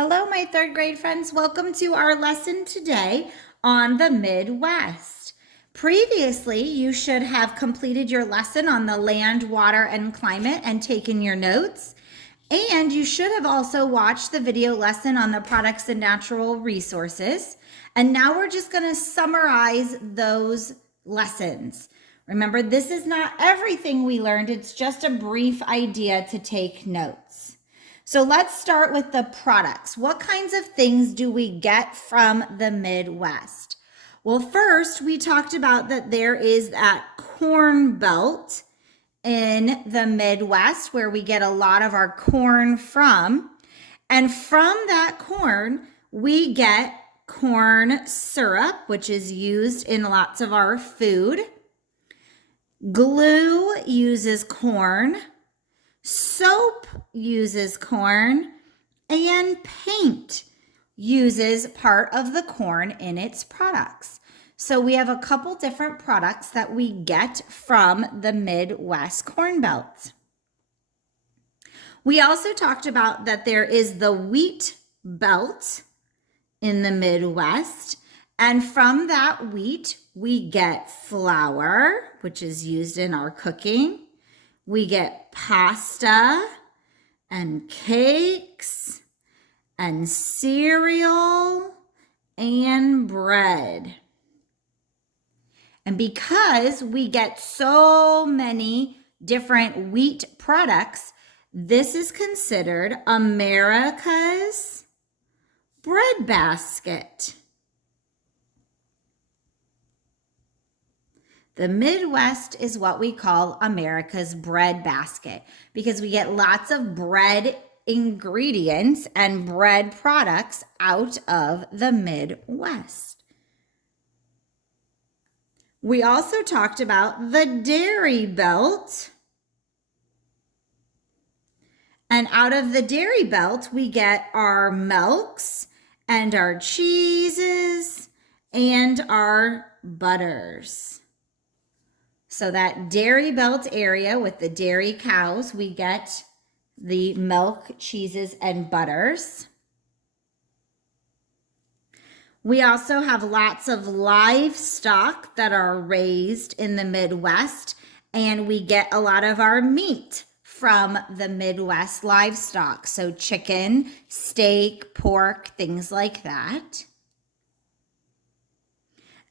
Hello, my third grade friends. Welcome to our lesson today on the Midwest. Previously, you should have completed your lesson on the land, water, and climate and taken your notes. And you should have also watched the video lesson on the products and natural resources. And now we're just going to summarize those lessons. Remember, this is not everything we learned. It's just a brief idea to take notes. So let's start with the products. What kinds of things do we get from the Midwest? Well, first, we talked about that there is that corn belt in the Midwest where we get a lot of our corn from. And from that corn, we get corn syrup, which is used in lots of our food. Glue uses corn. Soap uses corn, and paint uses part of the corn in its products. So we have a couple different products that we get from the Midwest Corn Belt. We also talked about that there is the wheat belt in the Midwest, and from that wheat, we get flour, which is used in our cooking. We get pasta and cakes and cereal and bread. And because we get so many different wheat products, this is considered America's breadbasket. The Midwest is what we call America's breadbasket because we get lots of bread ingredients and bread products out of the Midwest. We also talked about the dairy belt. And out of the dairy belt, we get our milks and our cheeses and our butters. So that dairy belt area with the dairy cows, we get the milk, cheeses, and butters. We also have lots of livestock that are raised in the Midwest, and we get a lot of our meat from the Midwest livestock. So chicken, steak, pork, things like that.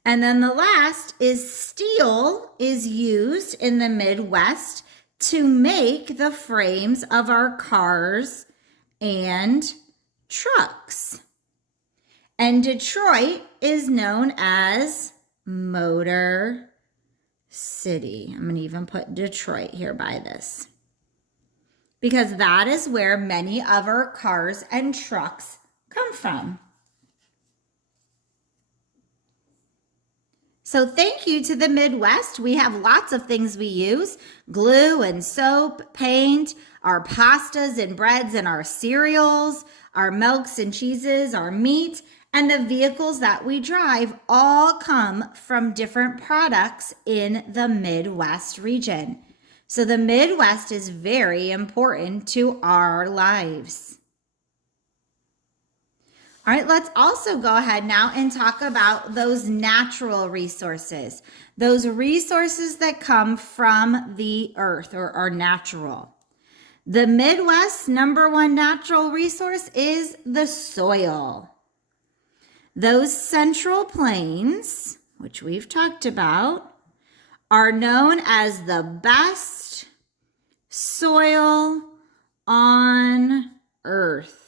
And then the last is steel is used in the Midwest to make the frames of our cars and trucks. And Detroit is known as Motor City. I'm going to even put Detroit here by this, because that is where many of our cars and trucks come from. So thank you to the Midwest. We have lots of things we use: glue and soap, paint, our pastas and breads and our cereals, our milks and cheeses, our meat, and the vehicles that we drive all come from different products in the Midwest region. So the Midwest is very important to our lives. All right, let's also go ahead now and talk about those natural resources, those resources that come from the earth or are natural. The Midwest's number one natural resource is the soil. Those central plains, which we've talked about, are known as the best soil on earth.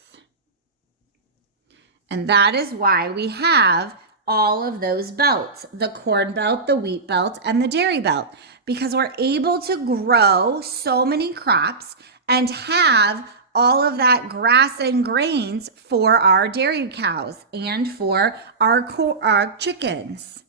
And that is why we have all of those belts, the corn belt, the wheat belt, and the dairy belt, because we're able to grow so many crops and have all of that grass and grains for our dairy cows and for our chickens.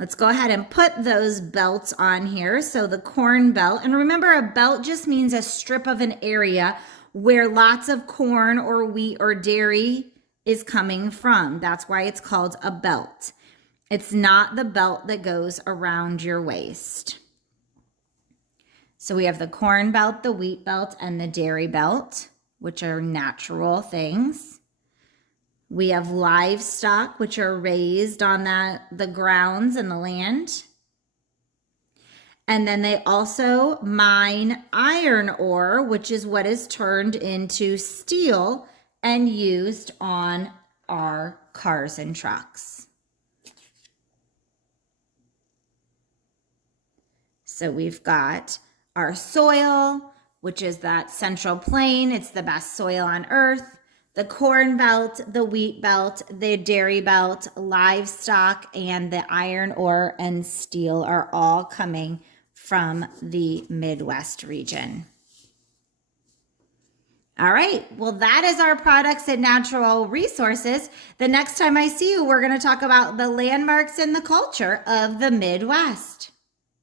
Let's go ahead and put those belts on here. So the corn belt, and remember, a belt just means a strip of an area where lots of corn or wheat or dairy is coming from. That's why it's called a belt. It's not the belt that goes around your waist. So we have the corn belt, the wheat belt, and the dairy belt. which are natural things. We have livestock, which are raised on the grounds and the land. And then they also mine iron ore, which is what is turned into steel and used on our cars and trucks. So we've got our soil, which is that central plain. It's the best soil on earth. The corn belt, the wheat belt, the dairy belt, livestock, and the iron ore and steel are all coming from the Midwest region. All right, well, that is our products and natural resources. The next time I see you, we're going to talk about the landmarks and the culture of the Midwest.